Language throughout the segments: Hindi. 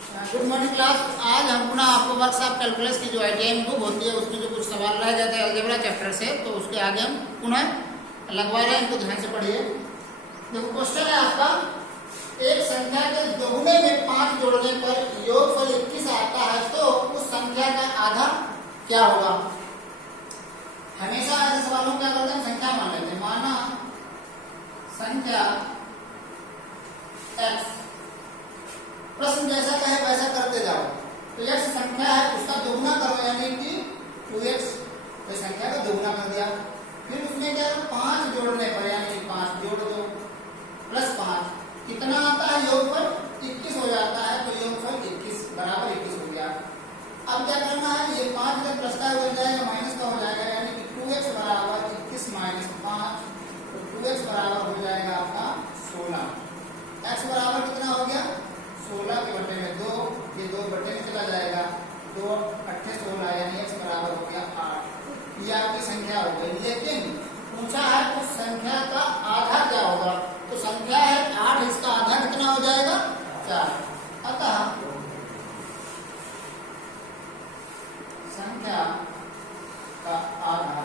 Good morning class. आज हम पुनः आपको वर्कशॉप कैलकुलस की जो आईटीआई बुक होती है उसमें जो कुछ सवाल रह जाते हैं अलजेब्रा चैप्टर से, तो उसके आगे हम पुनः लगवा रहे हैं। इनको ध्यान से पढ़िए। देखो क्वेश्चन है आपका, एक संख्या के दोगुने में 5 जोड़ने पर योगफल 21 आता है तो उस संख्या का आधा क्या होगा। हमेशा ऐसे सवालों में क्या करते हैं, संख्या मान लेते हैं। माना संख्या x, प्रश्न जैसा कहे वैसा करते जाओ। तो x संख्या है उसका दोगुना करो, यानी कि 2x, तो संख्या का दोगुना कर दिया। फिर उसमें क्या 5 जोड़ने पर, यानी कि 5 जोड़ दो प्लस 5 कितना आता है, योगफल 21 हो जाता है। तो योगफल 21 बराबर 21 हो गया। अब क्या करना है, ये 5 जब प्लस का हो जाएगा माइनस का हो जाएगा, यानी कि 2x बराबर 21 माइनस 5, तो 2x बराबर हो जाएगा आपका 16। x बराबर कितना हो गया, 16 के बटे में 2, ये 2 बटे में चला जाएगा, 2 8 16, यानी x बराबर हो गया 8। ये आपकी संख्या हो गई। लेकिन पूछा है उस संख्या का आधा क्या होगा, तो संख्या है 8, इसका आधा कितना हो जाएगा 4। अतः संख्या का आधा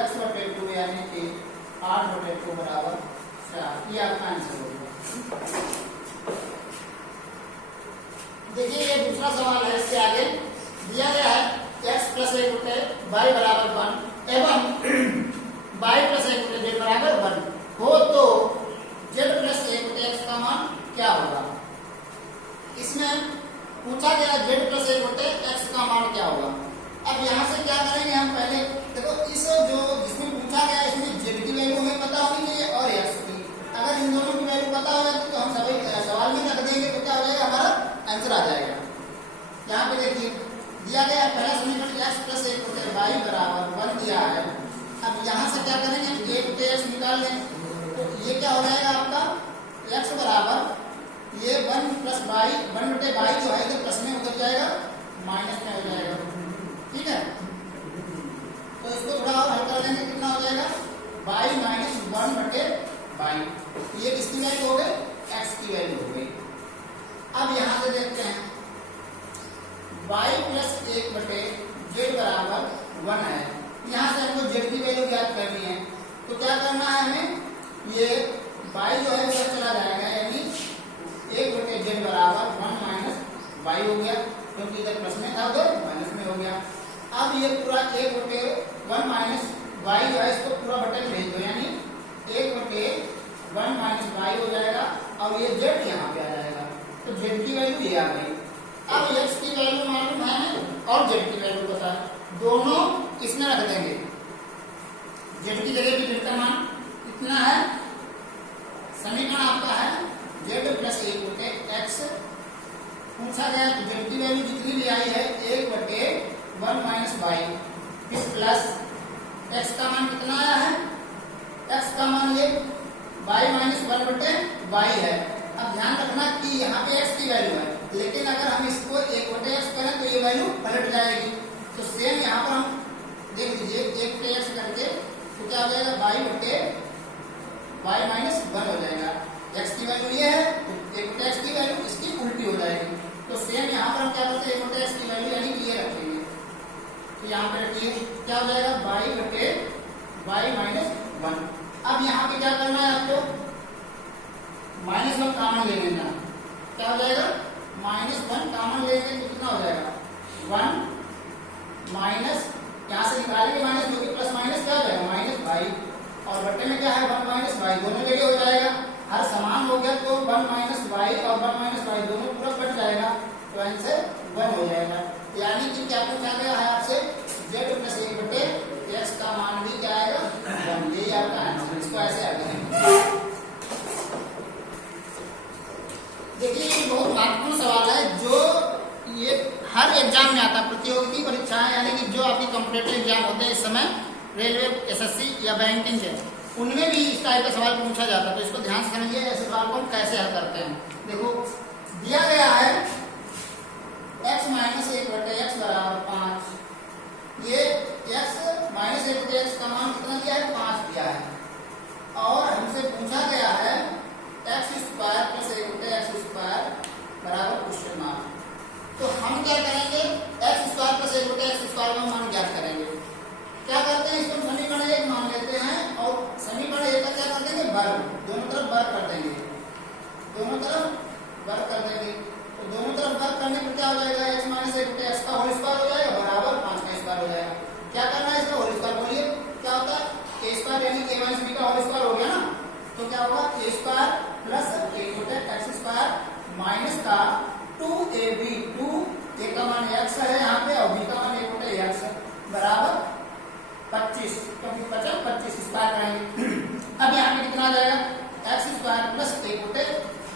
x बटे 2 यानी कि 8 बटे 2 बराबर 4। ये आपका आंसर होगा। देखिए ये दूसरा सवाल है, इससे आगे दिया गया है x प्लस 1 बटे y बराबर 1 एवं y प्लस 1 बटे z बराबर 1 हो तो z प्लस 1 बटे x का मान क्या होगा। इसमें पूछा गया z प्लस 1 बटे x का मान क्या होगा। अब यहाँ से क्या करेंगे हम, पहले देखो इस जो जिसमें पूछा गया इसमें z की वैल्यू हमें पता होनी चाहिए और x की। अगर इन दोनों की वैल्यू पता हो जाए तो हम सभी सवाल में रख देंगे, तो क्या हो जाएगा, हमारा आंसर आ जाएगा। यहाँ पे देखिए दिया गया पहला समीकरण x प्लस 1 बटे y बराबर 1 दिया है। अब यहाँ से क्या करेंगे, 1 बटे x निकाल लें, तो ये क्या हो जाएगा आपका x बराबर ये 1 प्लस y, 1 बटे y जो है इधर प्लस में उतर जाएगा, माइनस में हो जाएगा। ठीक है, तो इसको थोड़ा और हल कर लेंगे, कितना हो जाएगा y माइनस 1 बटे y। ये किसकी वैल्यू हो गई, x की वैल्यू हो गई। अब यहाँ से देखते हैं y प्लस 1 बटे z बराबर 1 है। यहाँ से हमको z की वैल्यू ज्ञात करनी है, तो क्या करना है हमें, ये y जो है उधर चला जाएगा, यानी 1 बटे z बराबर 1 माइनस y हो गया, क्योंकि इधर प्लस में था उधर माइनस में हो गया। अब ये पूरा 1 बटे 1 माइनस y जो है इसको पूरा बटे में भेज दो, यानी 1 बटे 1 माइनस y हो जाएगा, और ये z यहाँ पे आ जाएगा, तो z की वैल्यू ये आ गई। अब x की वैल्यू मालूम है और z की वैल्यू पता है, दोनों इसमें रख देंगे। z की जगह भी z का मान कितना है, समीकरण आपका है z प्लस 1 बटे x। पूछा गया तो z की वैल्यू जितनी भी आई है 1 बटे 1 माइनस y, फिर प्लस x का मान कितना आया है, x का मान ये y माइनस 1 बटे y है। अब ध्यान रखना कि यहाँ पे x की वैल्यू है, लेकिन अगर हम इसको 1 बटे x करें तो ये वैल्यू पलट जाएगी। तो सेम यहाँ पर हम देख लीजिए 1 बटे x करके तो क्या हो जाएगा, y बटे y माइनस 1 हो जाएगा। x की वैल्यू ये है तो 1 बटे x की वैल्यू इसकी उल्टी हो जाएगी। तो सेम यहाँ पर हम क्या करते हैं, 1 बटे x की वैल्यू यानी कि ये रखेंगे, तो यहाँ पे रखिए क्या हो जाएगा, y बटे y माइनस 1। अब यहाँ पे क्या करना है आपको, माइनस 1 कॉमन ले लेना, क्या हो जाएगा -1 कॉमन लेंगे तो कितना हो जाएगा 1 माइनस, यहाँ से निकालेंगे माइनस, क्योंकि प्लस माइनस क्या हो जाएगा माइनस y, और बटे में क्या है 1 माइनस y, दोनों जगह हो जाएगा। हर समान हो गया तो 1 माइनस y और 1 माइनस y दोनों पूरा कट जाएगा, तो आंसर 1 हो जाएगा। यानी कि क्या पूछा गया है आपसे, z प्लस 1 बटे x का मान भी क्या आएगा 1, यही आपका आंसर। इसको ऐसे आगे देखिए ये बहुत महत्वपूर्ण सवाल है, जो ये हर एग्जाम में आता है, प्रतियोगिता परीक्षाएं यानी कि जो आपकी कॉम्पिटिटिव एग्जाम होते हैं इस समय, रेलवे, एसएससी या बैंकिंग है, उनमें भी इस टाइप का सवाल पूछा जाता है। तो इसको ध्यान से समझिए, ऐसे सवाल को हम कैसे हल करते हैं। देखो दिया गया है x माइनस 1 बटे x बराबर 5, ये x माइनस 1 बटे x का मान कितना दिया है, 5 दिया है, और हमसे पूछा गया है x स्क्वायर प्लस 1 बटे एक्स स्क्वायर बराबर क्वेश्चन मार्क। तो हम क्या करेंगे, एक्स स्क्वायर प्लस एक बटे एक्स स्क्वायर का मान ज्ञात करेंगे। क्या करते हैं, इसको समीकरण एक मान लेते हैं और समीकरण एक का क्या कर देंगे, वर्ग, दोनों तरफ वर्ग कर देंगे, दोनों तरफ वर्ग कर देंगे। तो दोनों तरफ वर्ग करने पर क्या हो जाएगा, एक्स माइनस एक बटे एक्स का होल स्क्वायर हो जाएगा बराबर 5 का स्क्वायर हो जाएगा। क्या करना है, इसका होल स्क्वायर बोलिए, क्या होता है ए स्क्वायर यानी ए माइनस बी का होल स्क्वायर हो गया ना। तो क्या होगा, ए स्क्वायर प्लस एक बटे एक्स स्क्वायर माइनस का 2ab, 2 ए का मान x है यहाँ पे और b का मान एक बटे x बराबर 25, क्योंकि 25 स्क्वायर करेंगे। अब यहाँ पे कितना आ जाएगा, एक्स स्क्वायर प्लस एक बटे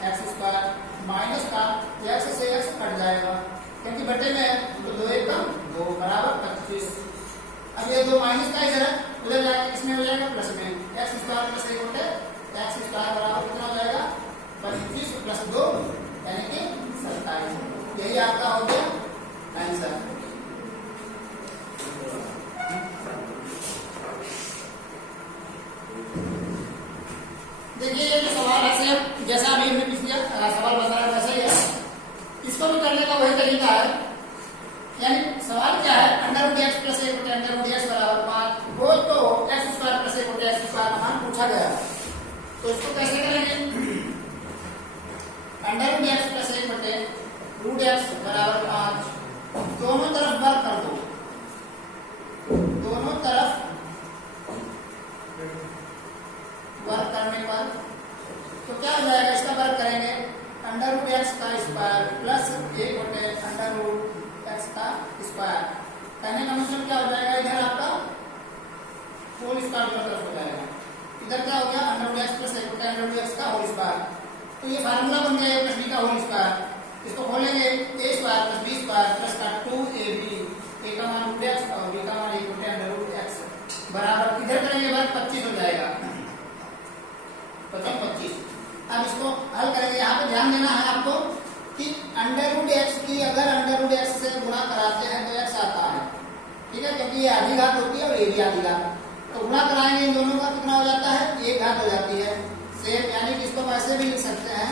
एक्स स्क्वायर माइनस का x से x कट जाएगा क्योंकि बटे में है, तो 2 एक कम 2 बराबर 25। अब ये 2 माइनस का इधर है, उधर जाके इसमें हो जाएगा प्लस में, एक्स स्क्वायर प्लस एक बटे एक्स स्क्वायर बराबर कितना हो जाएगा, 25 प्लस 2 यानी कि 27। यही आपका हो गया आंसर। देखिए ये जो सवाल है सेम जैसा अभी हमने पिछले सवाल बताया वैसा ही है, इसको भी करने का वही तरीका है। यानी सवाल क्या है, अंडर रूट एक्स प्लस एक बटे अंडर रूट एक्स बराबर 5, वो तो एक्स स्क्वायर प्लस एक बटे एक्स स्क्वायर का मान पूछा गया है। तो इसको कैसे करेंगे, अंडर रूट एक्स प्लस एक बटे रूट एक्स बराबर 5, दोनों तरफ वर्ग कर दो, दोनों तरफ वर्ग करने पर तो क्या हो जाएगा, इसका वर्ग करेंगे अंडर रूट एक्स का स्क्वायर प्लस एक बटे अंडर रूट एक्स का स्क्वायर। करने का मतलब क्या हो जाएगा, इधर आपका होल स्क्वायर दोनों तरफ हो जाएगा, इधर क्या हो गया अंडर रूट एक्स प्लस एक बटे अंडर रूट एक्स का होल स्क्वायर। तो ये फार्मूला बन गया a प्लस b का होल स्क्वायर, इसको खोलेंगे a square plus b square plus का 2ab, a का मान रूट एक्स और b का मान एक बटे अंडर रूट एक्स बराबर इधर करेंगे वर्ग 25 हो जाएगा, 25। अब इसको हल करेंगे। यहाँ पे ध्यान देना है आपको कि अंडर रूट एक्स की अगर अंडर रूट एक्स से गुणा कराते हैं तो एक्स आता है, ठीक है, क्योंकि ये आधी घात होती है और ये भी आधी घात, तो गुणा कराएंगे इन दोनों का कितना हो जाता है, एक घात हो जाती है सेम, यानी कि इसको वैसे भी लिख सकते हैं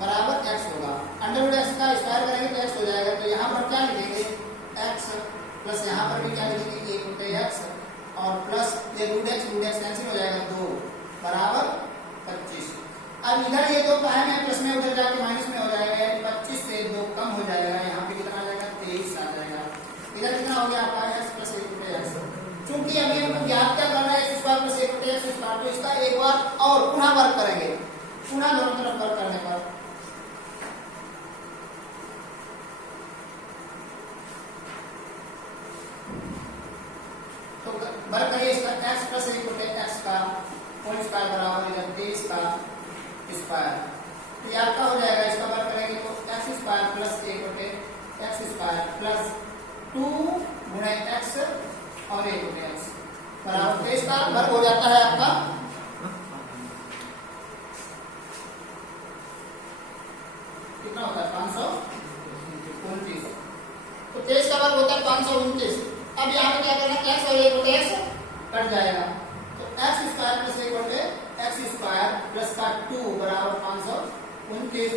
बराबर एक्स होगा। अंडर रूट एक्स का स्क्वायर करेंगे तो एक्स हो जाएगा, तो यहाँ पर क्या लिखेंगे एक्स प्लस यहाँ पर भी क्या लिखेंगे एक बटे एक्स और प्लस ये रूट एक्स कैंसिल हो जाएगा 2 बराबर 25। अब इधर ये 2 कायम है प्लस में, उधर जाके माइनस में हो जाएगा, 25 से 2 कम हो जाएगा, यहाँ पे कितना आ जाएगा 23 आ जाएगा। इधर कितना हो गया आपका एक्स प्लस एक बटे एक्स। चूंकि अभी हमको ज्ञात क्या करना है एक्स स्क्वायर प्लस एक बटे एक्स स्क्वायर, तो इसका एक बार और पुनः वर्ग करेंगे, पुनः दोनों तरफ वर्ग करने पर तो वर्ग करिए इसका एक्स प्लस एक बटे एक्स का होल स्क्वायर बराबर इधर 23 का स्क्वायर। तो ये आपका हो जाएगा, इसका वर्ग करेंगे तो एक्स स्क्वायर प्लस एक बटे एक्स स्क्वायर प्लस 2 गुणे एक्स और एक बटे एक्स बराबर 23 का वर्ग हो जाता है आपका कितना होता है 529। तो 23 का वर्ग होता है 529। अब यहाँ पे क्या करना है, एक्स और एक बटे एक्स कट जाएगा, तो एक्स स्क्वायर प्लस एक बटे एक्स स्क्वायर प्लस का 2 बराबर 529।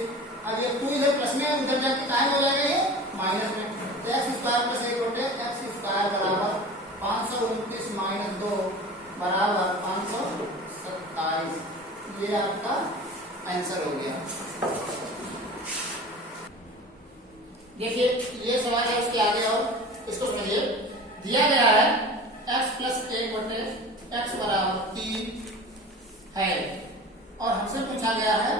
अब ये 2 इधर प्लस में उधर जाके कायम हो जाएगा ये माइनस में, तो एक्स स्क्वायर प्लस एक बटे एक्स स्क्वायर बराबर 529 माइनस 2 बराबर 527। ये आपका आंसर हो गया। देखिए ये सवाल है, उसके आगे और इसको समझिए। दिया गया है x प्लस एक बटे एक्स बराबर 3 है और हमसे पूछा गया है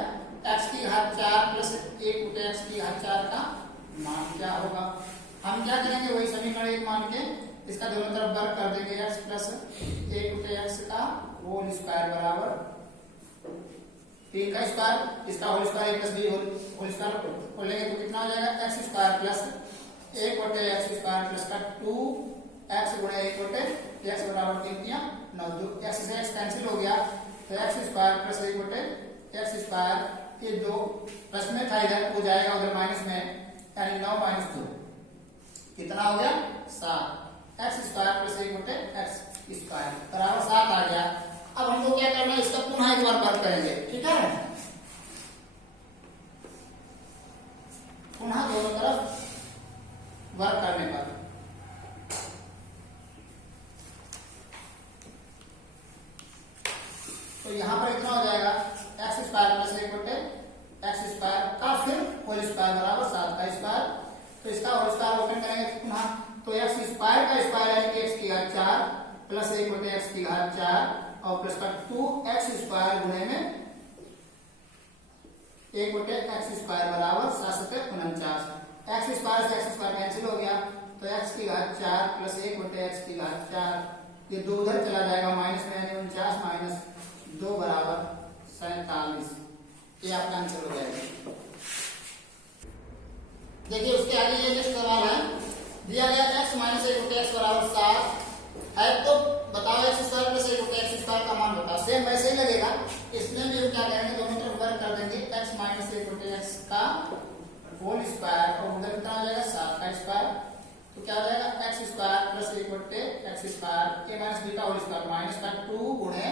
x की घात 4 प्लस एक बटे एक्स की घात 4 का मान क्या होगा। हम क्या करेंगे, वही समीकरण एक मान के इसका दोनों तरफ वर्ग कर देंगे, x प्लस एक बटे एक्स का होल स्क्वायर बराबर 3 का स्क्वायर, इसका होल स्क्वायर एक प्लस बी होल स्क्वायर खोलेंगे तो कितना हो जाएगा एक्स स्क्वायर प्लस एक बटे एक्स स्क्वायर प्लस का 2 एक्स गुणे एक बटे एक्स बराबर 3 या 9, एक्स से एक्स कैंसिल हो गया, तो एक्स स्क्वायर प्लस एक बटे एक्स स्क्वायर ये 2 प्लस में था इधर वो जाएगा उधर माइनस में, यानी 9 माइनस 2 कितना हो गया 7, एक्स स्क्वायर प्लस एक बटे एक्स स्क्वायर बराबर 7 आ गया। अब हमको क्या करना है, इसका पुनः एक बार वर्ग करेंगे, ठीक है। 1 बटे एक्स स्क्वायर बराबर 749। एक्स स्क्वायर से एक्स स्क्वायर कैंसिल हो गया, तो एक्स की घात 4 प्लस 1 बटे एक्स की घात 4, ये 2 उधर चला जाएगा माइनस में, यानी 49 माइनस 2 बराबर 47। ये आपका आंसर हो जाएगा। देखिए उसके आगे ये नेक्स्ट सवाल है, दिया गया x माइनस 1 बटे एक्स बराबर 7 है, तो बताओ एक्स स्क्वायर प्लस 1 बटे एक्स स्क्वायर का मान बताओ। सेम वैसे ही लगेगा, इसमें भी हम क्या करेंगे, दोनों तरफ वर्क कर देंगे, x माइनस 1 बटे एक्स का होल स्क्वायर और उधर कितना हो जाएगा 7 का स्क्वायर, तो क्या हो जाएगा एक्स स्क्वायर प्लस 1 बटे एक्स स्क्वायर ए माइनस बी का होल स्क्वायर माइनस का 2 गुणे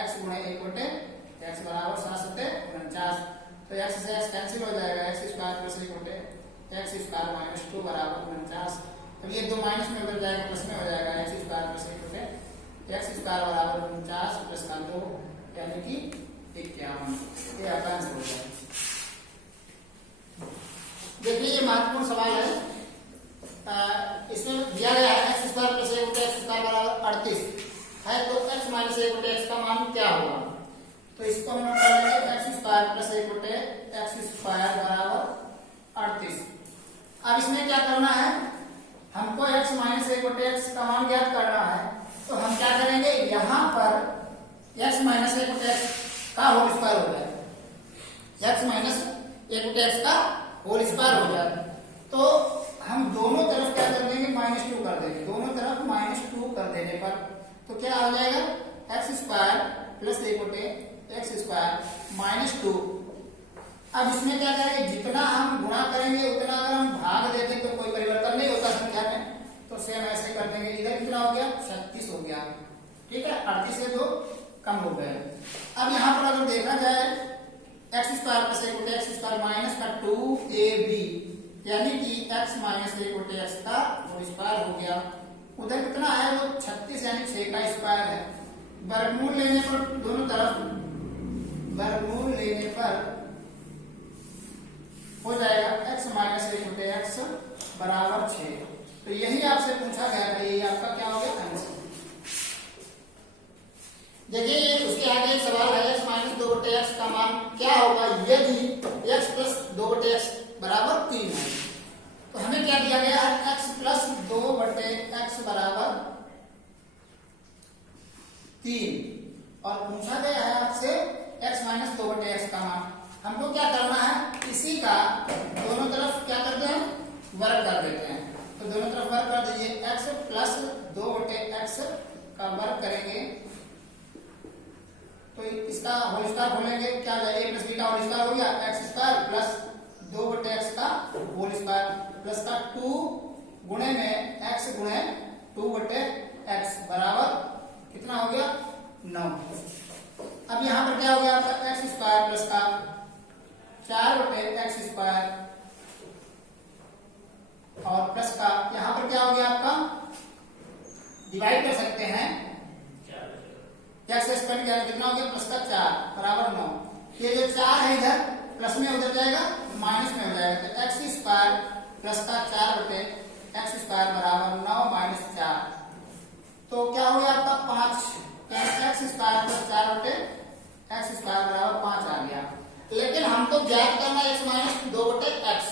एक्स गुणे 1 बटे एक्स बराबर 749। तो एक्स से एक्स कैंसिल हो जाएगा, एक्स स्क्वायर प्लस 1 बटे एक्स स्क्वायर माइनस 2 बराबर 49। अब ये 2 माइनस में उधर जाएगा, प्लस में हो जाएगा, एक्स स्क्वायर प्लस 1 बटे एक्स स्क्वायर बराबर 49 प्लस का 2 यानी कि 51। ये आपका आंसर हो जाएगा। देखिए ये महत्वपूर्ण सवाल है, इसमें दिया गया है एक्स स्क्वायर प्लस 1 बटे एक्स स्क्वायर बराबर 38 है, तो एक्स माइनस 1 बटे एक्स का मान क्या होगा, तो इसको हम नोट कर लेंगे, एक्स स्क्वायर प्लस 1 बटे एक्स स्क्वायर बराबर 38। अब इसमें क्या करना है, हमको x माइनस 1 बटे एक्स का मान ज्ञात करना है, तो हम क्या करेंगे, यहाँ पर x माइनस 1 बटे एक्स का होल स्क्वायर हो जाएगा, x माइनस 1 बटे एक्स का होल स्क्वायर हो जाएगा, तो हम दोनों तरफ क्या कर देंगे, -2 कर देंगे, दोनों तरफ -2 कर देने पर तो क्या हो जाएगा एक्स स्क्वायर प्लस 1 बटे एक्स स्क्वायर -2। अब इसमें क्या करेंगे, जितना हम गुणा करेंगे उतना अगर हम भाग देते तो कोई परिवर्तन नहीं होता संख्या में, तो सेम ऐसे कर देंगे। इधर कितना हो गया 36 हो गया, ठीक है, 38 से 2 कम हो गए। अब यहाँ पर अगर देखा जाए एक्स स्क्वायर प्लस 1 बटे एक्स स्क्वायर माइनस का 2ab यानी कि x माइनस 1 बटे एक्स का होल स्क्वायर हो गया। उधर कितना है वो 36 यानी 6 का स्क्वायर है। वर्गमूल लेने पर दोनों तरफ वर्गमूल लेने पर हो जाएगा x माइनस 1 बटे एक्स बराबर 6। तो यही आपसे पूछा गया था, यही आपका क्या हो गया आंसर। देखिए उसके आगे एक सवाल है, x माइनस 2 बटे एक्स का मान क्या होगा यदि x प्लस 2 बटे एक्स बराबर 3 है। तो हमें क्या दिया गया है, x प्लस 2 बटे एक्स बराबर 3 और पूछा गया है आपसे x माइनस 2 बटे एक्स का मान। हमको क्या करना है, इसी का दोनों तरफ क्या करते हैं, वर्ग कर देते हैं। तो दोनों तरफ वर्ग कर दीजिए, x प्लस 2 बटे एक्स का वर्ग करेंगे तो इसका होल स्क्वायर खोलेंगे, क्या हो जाएगा a प्लस b का होल स्क्वायर हो गया एक्स स्क्वायर प्लस 2 बटे एक्स का होल स्क्वायर प्लस का 2 गुणे में x गुणे 2 बटे एक्स बराबर कितना हो गया 9। अब यहाँ पर क्या हो गया आपका एक्स स्क्वायर प्लस का 4 बटे एक्स स्क्वायर और प्लस का यहाँ पर क्या हो गया आपका, डिवाइड कर सकते हैं, एक्स स्क्वायर कितना हो गया प्लस का 4 बराबर 9। ये जो 4 है इधर प्लस में उधर जाएगा माइनस में हो जाएगा, तो एक्स स्क्वायर प्लस का 4 बटे एक्स स्क्वायर बराबर 9 माइनस 4, तो क्या हो गया आपका 5, एक्स स्क्वायर प्लस 4 बटे एक्स स्क्वायर बराबर 5 आ गया। लेकिन हमको ज्ञात करना है x माइनस 2 बटे एक्स,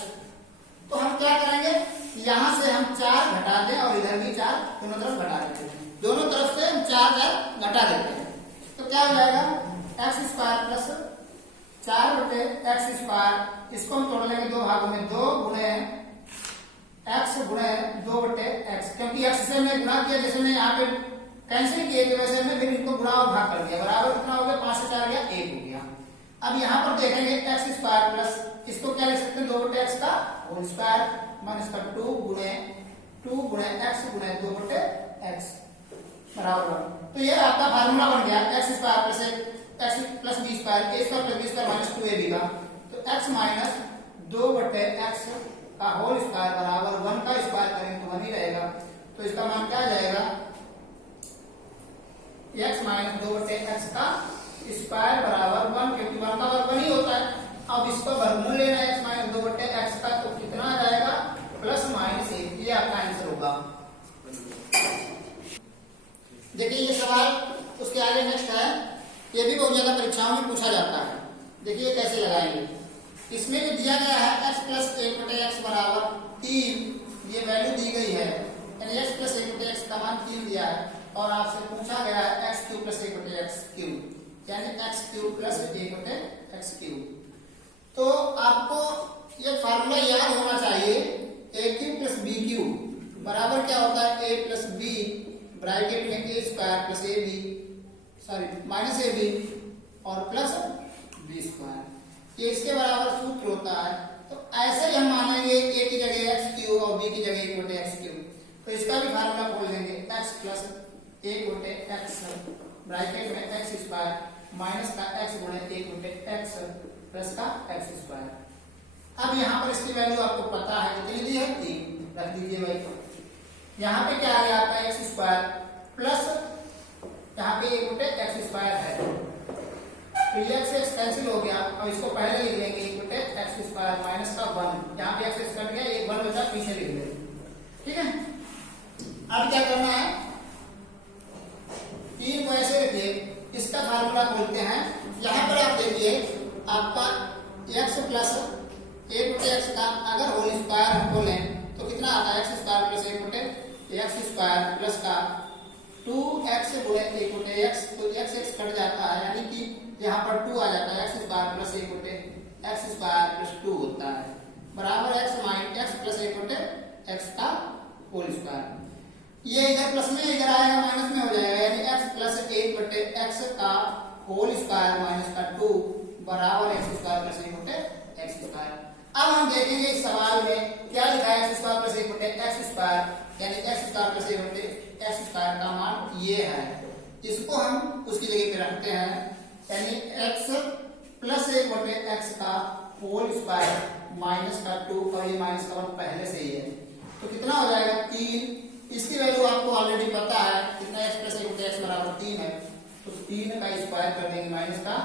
तो हम क्या करेंगे, यहाँ से हम 4 घटा दें और इधर भी 4 दोनों तरफ घटा देते हैं, दोनों तरफ से हम 4 घटा देते हैं, तो क्या हो जाएगा एक्स स्क्वायर प्लस 4 बटे एक्स स्क्वायर, इसको हम तोड़ लेंगे दो भागों में, 2 गुणे एक्स गुणे 2 बटे एक्स, क्योंकि एक्स से हमने गुणा किया, जैसे मैं यहाँ पे कैंसिल किए थे वैसे हमने फिर इनको गुणा और भाग कर दिया, बराबर कितना हो गया 5 से 4 गया 1 हो गया। अब यहाँ पर देखेंगे एक्स स्क्वायर प्लस इसको क्या लिख सकते हैं 2 बटे एक्स का होल स्क्वायर माइनस का 2 गुणे एक्स गुणे 2 बटे एक्स बराबर। तो ये आपका फार्मूला बन गया X square plus X plus B square, A square plus B square minus 2ab का, तो एक्स माइनस 2 बटे एक्स का होल स्क्वायर बराबर 1 का स्क्वायर करेंगे तो 1 ही रहेगा, तो इसका मान क्या आ जाएगा एक्स माइनस 2 बटे एक्स का स्क्वायर बराबर 1, क्योंकि 1 का वर्ग 1 ही होता है। अब इसको वर्गमूल लेना है एक्स माइनस 2 बटे एक्स का, तो कितना आ जाएगा प्लस माइनस 1, ये आपका आंसर होगा। देखिए ये सवाल उसके आगे नेक्स्ट है, ये भी बहुत ज्यादा परीक्षाओं में पूछा जाता है। देखिए कैसे लगाएंगे, इसमें जो दिया गया है x प्लस एक बटे एक्स बराबर 3, ये वैल्यू दी गई है, यानी x प्लस एक बटे एक्स का मान 3 दिया है और आपसे पूछा गया है x क्यूब प्लस एक बटे एक्स क्यूब, यानी x क्यूब प्लस एक बटे एक्स क्यूब। तो आपको ये फार्मूला याद होना चाहिए, a cube plus b cube बराबर क्या होता है, a प्लस बी ब्रैकेट में a square plus a b minus a b और प्लस बी स्क्वायर, ये इसके बराबर सूत्र होता है। तो ऐसे ही हम मानेंगे a की जगह एक्स क्यूब और b की जगह एक बटे एक्स क्यूब, तो इसका भी फार्मूला खोल देंगे, x प्लस एक बटे एक्स ब्रैकेट में एक्स स्क्वायर माइनस का x गुणे एक बटे एक्स प्लस का एक्स स्क्वायर। अब यहाँ पर इसकी वैल्यू आपको पता है कितनी दी है, 3 रख दीजिए भाई। यहाँ पे क्या आ गया आपका एक्स स्क्वायर प्लस यहाँ पे एक बटे एक्स स्क्वायर है, तो ये एक्स कैंसिल हो गया और इसको पहले लिख लेंगे एक बटे एक्स स्क्वायर माइनस का 1, यहाँ पे एक्स कट गया, एक 1 बचा पीछे लिख लेंगे, ठीक है। अब क्या करना है, 3 को ऐसे रखिए, इसका फार्मूला खोलते हैं। यहाँ पर आप देखिए आपका x प्लस एक बटे एक्स का अगर होल स्क्वायर हम खोलें तो कितना आता है, एक्स स्क्वायर प्लस एक बटे एक्स स्क्वायर प्लस का 2x गुणे एक बटे एक्स, तो x कट जाता है, यानी कि यहाँ पर 2 आ जाता है, एक्स स्क्वायर प्लस एक बटे एक्स स्क्वायर प्लस 2 होता है बराबर x माइनस एक्स प्लस एक बटे एक्स का होल स्क्वायर। ये इधर प्लस में इधर आएगा माइनस में हो जाएगा, यानी x प्लस एक बटे एक्स का होल स्क्वायर माइनस का 2 बराबर एक्स स्क्वायर प्लस एक बटे एक्स स्क्वायर। अब हम देखेंगे इस सवाल में क्या लिखा है, एक्स स्क्वायर प्लस एक बटे एक्स स्क्वायर, यानी एक्स स्क्वायर प्लस एक बटे एक्स स्क्वायर का मान ये है, इसको हम उसकी जगह पे रखते हैं, यानी x प्लस एक बटे एक्स का होल स्क्वायर माइनस का 2 और ये माइनस का 1 पहले से ही है, तो कितना हो जाएगा 3। इसकी वैल्यू आपको ऑलरेडी पता है कितना, x प्लस एक बटे एक्स बराबर 3 है, तो 3 का स्क्वायर कर देंगे माइनस का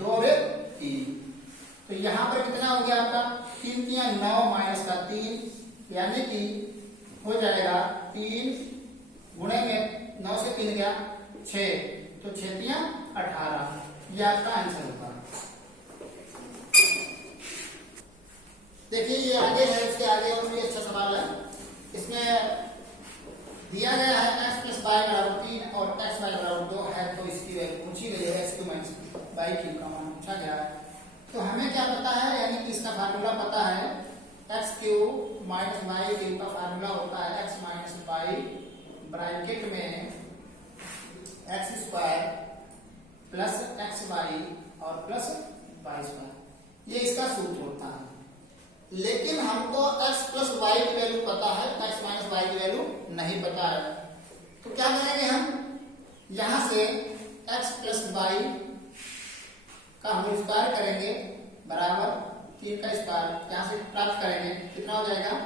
2 और 3, तो यहाँ पर कितना हो गया आपका 3 3 9 माइनस का 3, यानी कि हो जाएगा 3 गुणे में 9 से 3 गया 6, तो 6 3 18, ये आपका आंसर होगा। देखिए ये आगे है, उसके आगे और भी अच्छा सवाल है, इसमें दिया गया है x प्लस वाई बराबर 3 और x वाई बराबर 2 है, तो इसकी वैल्यू पूछी गई है, x cube minus y cube का मान पूछा गया है। तो हमें क्या पता है, यानी कि इसका फार्मूला पता है, x cube minus y cube का फार्मूला होता है x माइनस वाई ब्रैकेट में x square plus x y और प्लस वाई स्क्वायर, ये इसका सूत्र होता है। लेकिन हमको x प्लस वाई की वैल्यू पता है, x माइनस वाई की वैल्यू नहीं पता है, तो क्या करेंगे हम, यहां से x प्लस वाई का होल स्क्वायर करेंगे बराबर 3 का स्क्वायर यहां से प्राप्त करेंगे, कितना हो जाएगा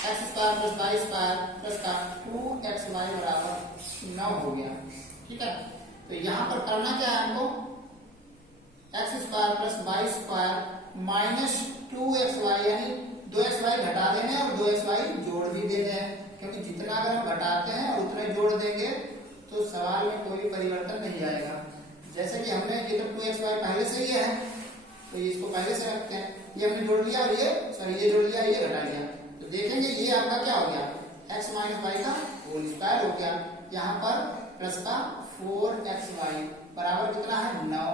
x square plus y square plus का 2xy बराबर 9 हो गया, ठीक है। तो यहाँ पर करना क्या है हमको, x square plus y square minus 2xy, यानी 2xy घटा देने और 2xy जोड़ भी देने हैं, क्योंकि जितना अगर हम घटाते हैं और उतने जोड़ देंगे तो सवाल में कोई परिवर्तन नहीं आएगा। जैसे कि हमने ये तो 2xy पहले से ही है, तो इसको पहले से रखते हैं, ये हमने जोड़ लिया और ये जोड़ लिया, ये घटा लिया, तो देखेंगे ये आपका क्या हो गया, x माइनस वाई का होल स्क्वायर हो गया, यहाँ पर प्लस का 4xy बराबर कितना है 9।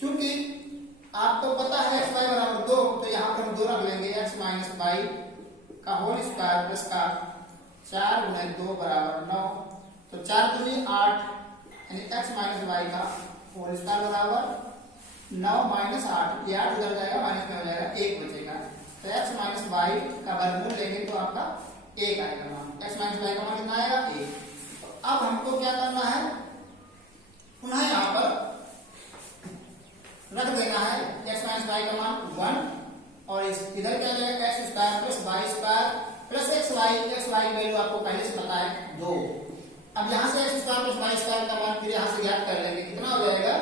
चूंकि आपको पता है x y बराबर 2, तो यहाँ पर हम 2 रख लेंगे, x माइनस वाई का होल स्क्वायर प्लस का 4 गुणे 2 बराबर 9, तो 4 दूनी 8, यानी x माइनस वाई का होल स्क्वायर बराबर 9 माइनस 8, ये 8 उधर जाएगा माइनस में हो जाएगा 1 बचेगा, तो x माइनस वाई का वर्गमूल लेंगे तो आपका 1 आएगा मान, x माइनस वाई का मान कितना आएगा 1। अब हमको क्या करना है, पुनः यहाँ पर रख देना है x माइनस वाई का मान 1 और इस इधर क्या जाएगा x square plus y square plus x y value आपको पहले से पता है 2। अब यहाँ से x square plus y square का मान फिर यहाँ से ज्ञात कर लेंगे, कितना हो जाएगा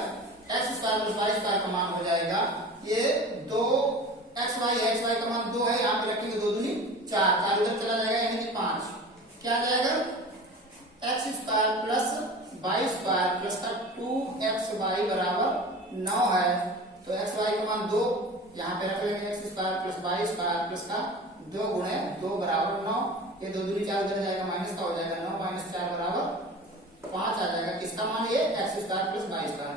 x square plus y square का मान हो जाएगा ये 2 एक्स वाई का मान 2 है, यहाँ पे रखेंगे 2 दूनी 4, 4 उधर चला जाएगा यानी कि 5, क्या आ जाएगा x square plus y square plus का 2xy बराबर 9 है, तो एक्स वाई का मान 2 यहाँ पे रख लेंगे x square plus y square plus का 2 गुणे 2 बराबर 9, ये 2 दूनी 4 उधर जाएगा माइनस का हो जाएगा 9 माइनस 4 बराबर 5 आ जाएगा। किसका मान ये x square plus y square.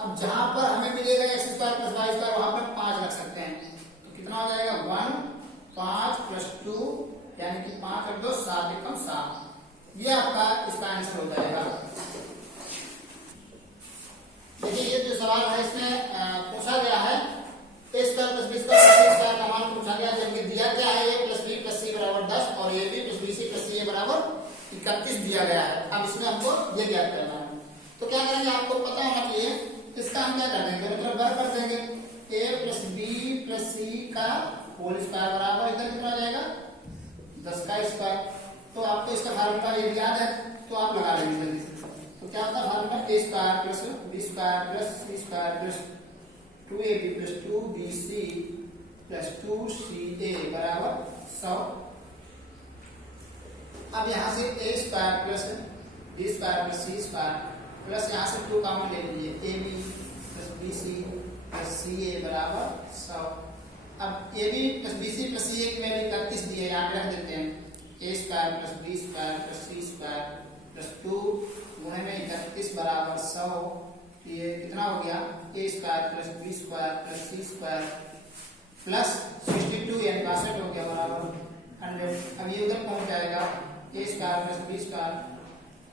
अब जहां पर हमें मिलेगा x square plus y square वहां पर 5 रख सकते हैं, तो कितना हो जाएगा 1 5 प्लस 2 यानी कि 5 और 2 7 एकम 7। ये आपका इसका आंसर हो जाएगा। देखिए ये जो सवाल है इसमें पूछा गया है A square plus B square plus C square का मान पूछा गया, जबकि दिया क्या है A plus B plus C बराबर 10 और A B plus B C plus C A बराबर 31 दिया गया है। अब इसमें हमको ये ज्ञात करना है, तो क्या करेंगे आपको पता होना चाहिए, इसका हम क्या कर देंगे मतलब वर्ग कर देंगे ए प्लस बी प्लस सी का होल स्क्वायर बराबर इधर कितना जाएगा 10 का स्क्वायर। तो आपको इसका फार्मूला ये याद है तो आप लगा लेंगे जल्दी से। तो क्या होता है formula A square plus B square plus C square plus 2ab plus 2bc plus 2ca बराबर 100। अब यहाँ से A square plus B square plus C square plus यहाँ से 2 कॉमन ले लीजिए ab plus bc plus ca बराबर 100। अब ab plus bc plus ca की वैल्यू 31 दी है, यहाँ पे रख देते हैं A square plus B square plus C square plus 2 गुणे में 31 बराबर 100। ये कितना हो गया A square plus B square plus C square plus 62 यानी 62 हो गया बराबर 100। अब ये उधर पहुंच जाएगा a square plus B square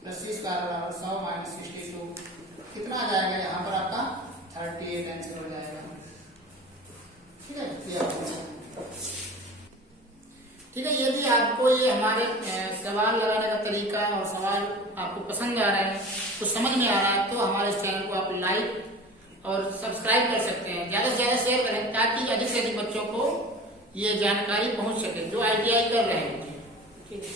plus C square बराबर 100 माइनस 62 कितना आ जाएगा यहाँ पर आपका 38 आंसर हो जाएगा। ठीक है ठीक है। यदि आपको ये हमारे सवाल लगाने का तरीका और सवाल आपको पसंद आ रहे हैं, तो समझ में आ रहा है, तो हमारे इस चैनल को आप लाइक और सब्सक्राइब कर सकते हैं, ज्यादा से ज्यादा शेयर करें ताकि अधिक से अधिक बच्चों को ये जानकारी पहुंच सके जो ITI कर रहे हैं। ठीक है।